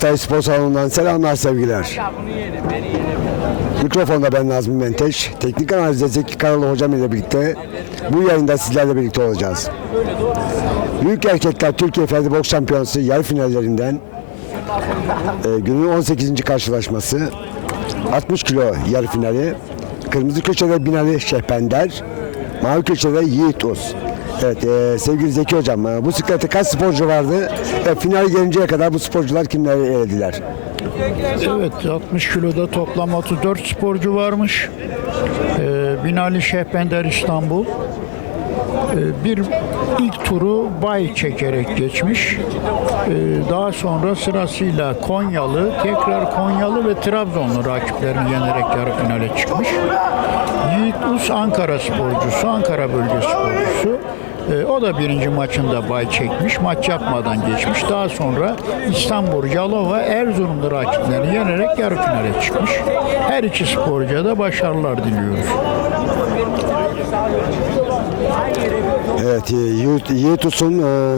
Karatay Spor Salonu'ndan selamlar sevgiler. Mikrofonda ben Nazmi Menteş. Teknik analizde Zeki Karalı hocam ile birlikte bu yayında sizlerle birlikte olacağız. Büyük Erkekler Türkiye Ferdi Boks Şampiyonası yarı finallerinden e, günün 18. karşılaşması 60 kilo yarı finali. Kırmızı köşede Binali Şehbender, mavi köşede Yiğit Uz. Evet e, sevgili Zeki Hocam e, bu siklette kaç sporcu vardı? Ve final gelinceye kadar bu sporcular kimleri elediler? Evet 60 kiloda toplam 34 sporcu varmış. Ee, Binali Şehbender İstanbul. Ee, bir ilk turu bay çekerek geçmiş. Ee, daha sonra sırasıyla Konyalı, tekrar Konyalı ve Trabzonlu rakiplerini yenerek yarı finale çıkmış. Yiğit Us Ankara sporcusu, Ankara bölge sporcusu. Ee, o da birinci maçında bay çekmiş. Maç yapmadan geçmiş. Daha sonra İstanbul, Yalova, Erzurumlu rakiplerini yenerek yarı finale çıkmış. Her iki sporcuya da başarılar diliyoruz. Evet, e, Yiğit, Us'un e,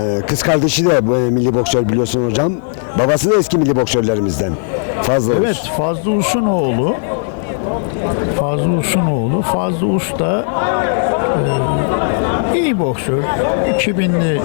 e, kız kardeşi de e, milli boksör biliyorsun hocam. Babası da eski milli boksörlerimizden. Fazla Us. Evet Fazlı Us'un oğlu. Fazlı Us'un oğlu. Fazlı Us da e, iyi boksör. 2000'li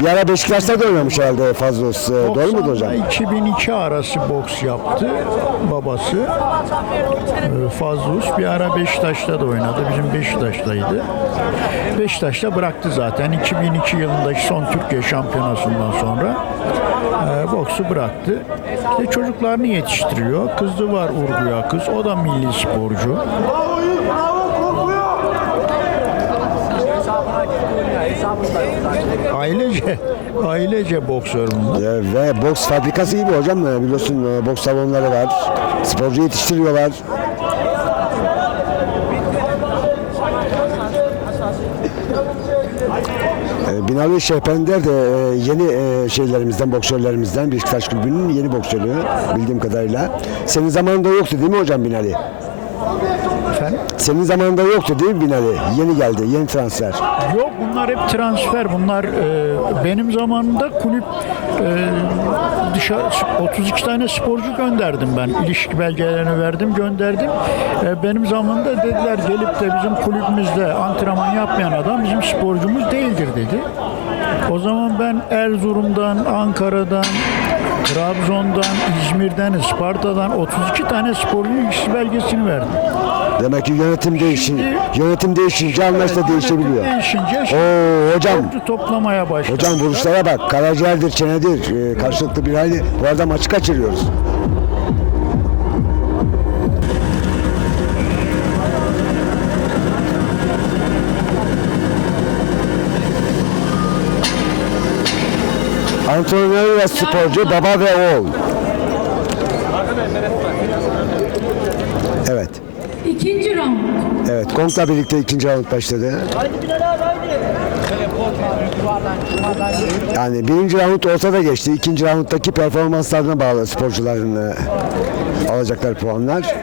Bir ara Beşiktaş'ta da oynamış herhalde Fazla Us. E, Doğru mu hocam? 2002 arası boks yaptı babası. Ee, Fazlı Us bir ara Beşiktaş'ta da oynadı. Bizim Beşiktaş'taydı. Beşiktaş'ta bıraktı zaten. 2002 yılındaki son Türkiye şampiyonasından sonra e, boksu bıraktı. İşte çocuklarını yetiştiriyor. Kızı var Urguya kız. O da milli sporcu. Ailece, ailece boksör bunlar. E, ve boks fabrikası gibi hocam. E, biliyorsun e, boks salonları var. Sporcu yetiştiriyorlar. E, Binali Şehpender de e, yeni e, şeylerimizden, boksörlerimizden Beşiktaş Kulübü'nün yeni boksörü bildiğim kadarıyla. Senin zamanında yoktu değil mi hocam Binali? Efendim? Senin zamanında yoktu değil mi Binali? Yeni geldi, yeni transfer. Yok bunlar hep transfer. Bunlar e, benim zamanımda kulüp e, dışarı 32 tane sporcu gönderdim ben. İlişki belgelerini verdim, gönderdim. E, benim zamanımda dediler gelip de bizim kulübümüzde antrenman yapmayan adam bizim sporcumuz değildir dedi. O zaman ben Erzurum'dan, Ankara'dan, Trabzon'dan, İzmir'den, Isparta'dan 32 tane sporcunun ilişki belgesini verdim. Demek ki yönetim değişin, yönetim değişince anlayış da değişebiliyor. Değişince Oo hocam, toplamaya başladı. hocam vuruşlara bak. Karaciğerdir, çenedir. Ee, karşılıklı bir hayli. Bu arada maçı kaçırıyoruz. Antrenör ve sporcu, baba ve oğul. Evet. İkinci round. Evet, Kong'la birlikte ikinci round başladı. Yani birinci round ortada geçti. İkinci rounddaki performanslarına bağlı sporcuların e, alacakları puanlar.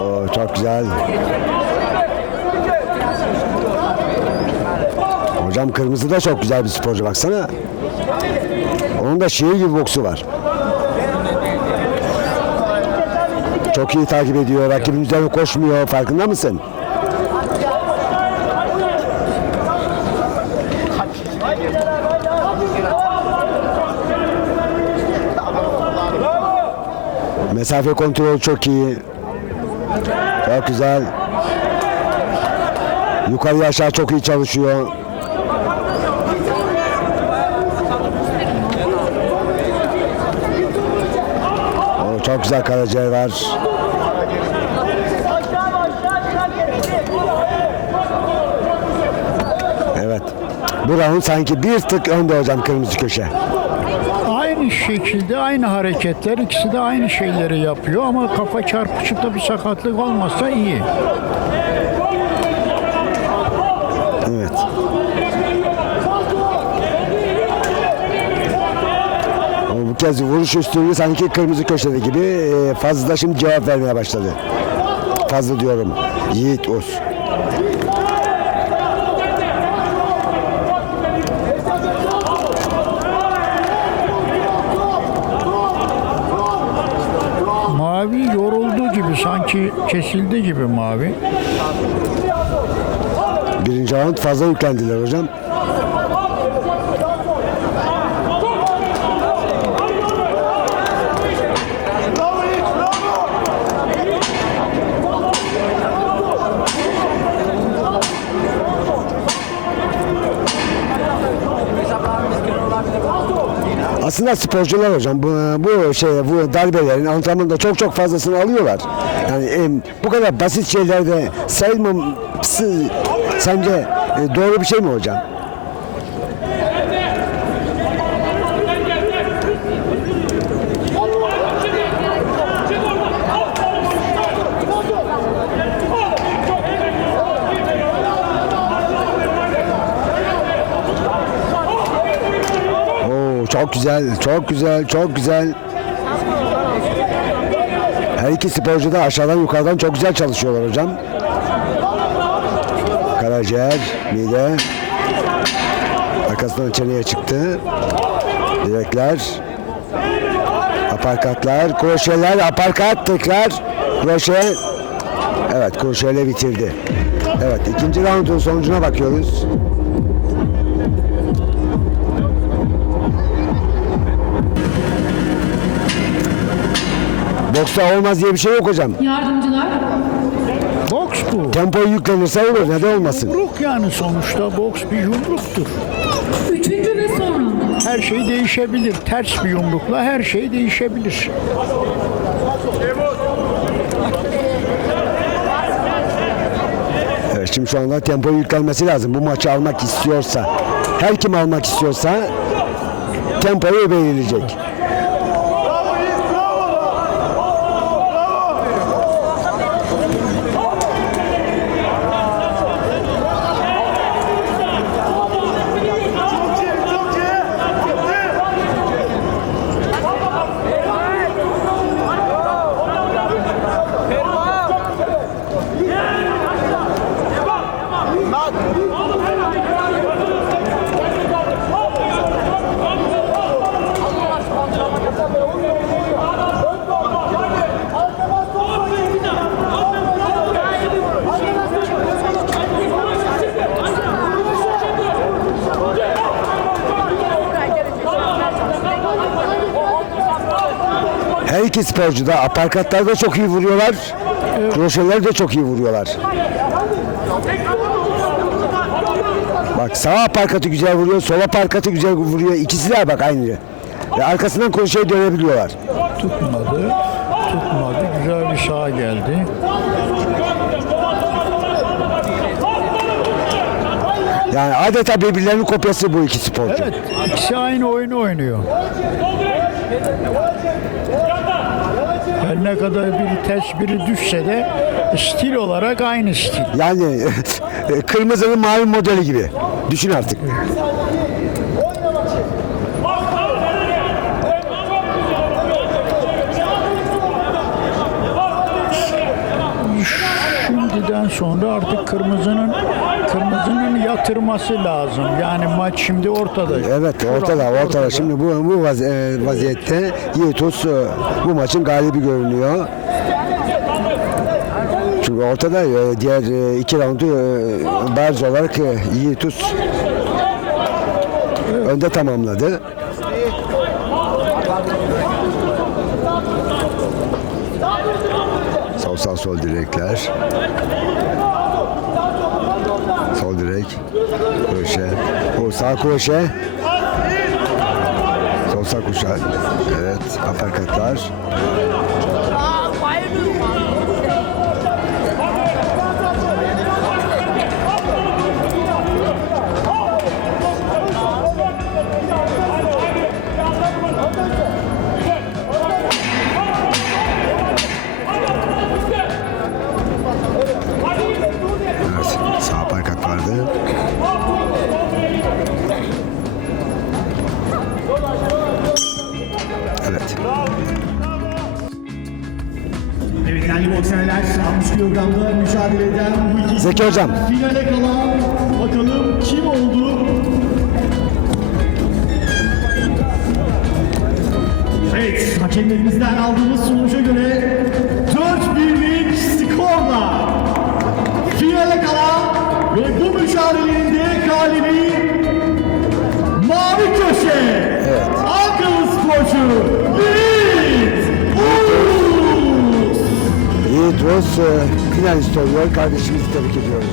Oo, çok güzel. Hocam kırmızı da çok güzel bir sporcu baksana. Onun da şiir gibi boksu var. Çok iyi takip ediyor. Rakibin üzerine koşmuyor. Farkında mısın? Mesafe kontrolü çok iyi. Çok güzel. Yukarı aşağı çok iyi çalışıyor. Oo, çok güzel karaciğer var. Evet. Bu round sanki bir tık önde hocam kırmızı köşe. Aynı şekilde aynı hareketler ikisi de aynı şeyleri yapıyor ama kafa çarpışıp da bir sakatlık olmazsa iyi. kez vuruş üstünlüğü sanki kırmızı köşede gibi e, fazla şimdi cevap vermeye başladı. Fazla diyorum. Yiğit Uz. Mavi yoruldu gibi sanki kesildi gibi mavi. Birinci round fazla yüklendiler hocam. Aslında sporcular hocam bu, bu şey bu darbelerin antrenmanda çok çok fazlasını alıyorlar. Yani em, bu kadar basit şeylerde sayılmaması sence e, doğru bir şey mi hocam? Oo, çok güzel, çok güzel, çok güzel. Her iki sporcu da aşağıdan yukarıdan çok güzel çalışıyorlar hocam. Karaciğer, mide. Arkasından çeneye çıktı. Direkler. Aparkatlar, kroşeler, aparkat tekrar. Kroşe. Evet, kroşeyle bitirdi. Evet, ikinci roundun sonucuna bakıyoruz. Boksta olmaz diye bir şey yok hocam. Yardımcılar, Boks bu. Tempo yüklenirse olur, neden olmasın? Yumruk yani sonuçta boks bir yumruktur. üçüncü ve son. Her şey değişebilir. Ters bir yumrukla her şey değişebilir. Evet, şimdi şu anda tempo yüklenmesi lazım. Bu maçı almak istiyorsa, her kim almak istiyorsa tempoyu belirleyecek. Her iki sporcu da aparkatlar da çok iyi vuruyorlar. Kroşeler de çok iyi vuruyorlar. Bak sağ aparkatı güzel vuruyor, sol aparkatı güzel vuruyor. İkisi de bak aynı. Ve arkasından kroşeye dönebiliyorlar. Tutmadı. Tutmadı. Güzel bir sağ geldi. Yani adeta birbirlerinin kopyası bu iki sporcu. Evet. ikisi aynı oyunu oynuyor. Her ne kadar biri ters biri düşse de stil olarak aynı stil. Yani kırmızının mavi modeli gibi. Düşün artık. Şimdiden sonra artık kırmızının kırmızının yatırması lazım. Yani maç şimdi ortada. Evet ortada ortada. Şimdi bu bu vaz- e, vaziyette Yiğitus e, bu maçın galibi görünüyor. Çünkü ortada e, diğer e, iki roundu e, bariz olarak e, Yiğitus önde tamamladı. Sol sağ sol direkler. Sol direk. Kroşe. O sağ kroşe. Sol sağ kuşa. Evet. Aparkatlar. Evet değerli boksörler 60 kilogramda mücadele eden bu iki Zeki Hocam. finale kalan bakalım kim oldu? Evet hakemlerimizden aldığımız sonuca göre 4 birlik skorla finale kalan ve bu mücadelenin de galibi Yüzbaşı Yiğit Uz. Yiğit e, finalist oluyor. Kardeşimizi tebrik ediyoruz.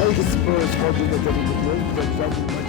Her iki sporcu sporcuyla tebrik ediyoruz. Güzel bir